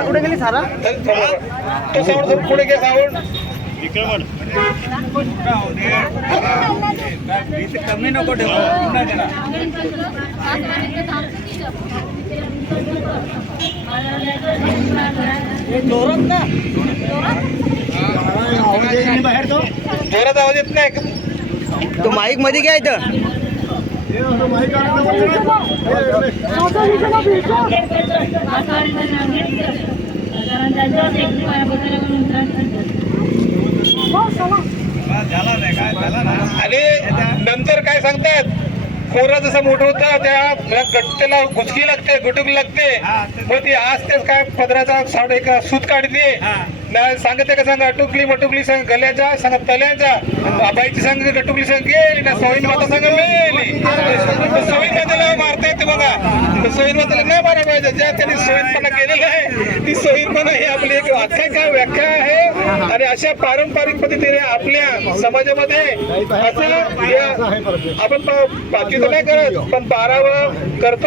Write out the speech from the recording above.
कुठे गेली सारा तो साऊंड पुढे घे साऊंड कमी नको बाहेर तो जोरात आवाज येत नाही तो माईक मध्ये घ्या इथं आणि नंतर काय सांगतात पोरं जसं मोठं होतं त्या गट्टेला गुचकी लागते गुटुक लागते मग ती आज तेच काय पदराचा साड एक सूत काढते सांगते का सांगा टुकली मटुकली सांग गल्याचा सांग तल्याचा बाबाईची सांग गटुकली सांग गेली ना सोयीन माता सांग मेली सोयीन मातेला मारता येते बघा सोयीन मातेला नाही मारा पाहिजे ज्या त्यांनी सोयीनपणा केलेला आहे ती सोयीनपणा ही आपली एक आख्यायिका व्याख्या आहे आणि अशा पारंपरिक पद्धतीने आपल्या समाजामध्ये असं आपण बाकी तर नाही करत पण 12 करतो.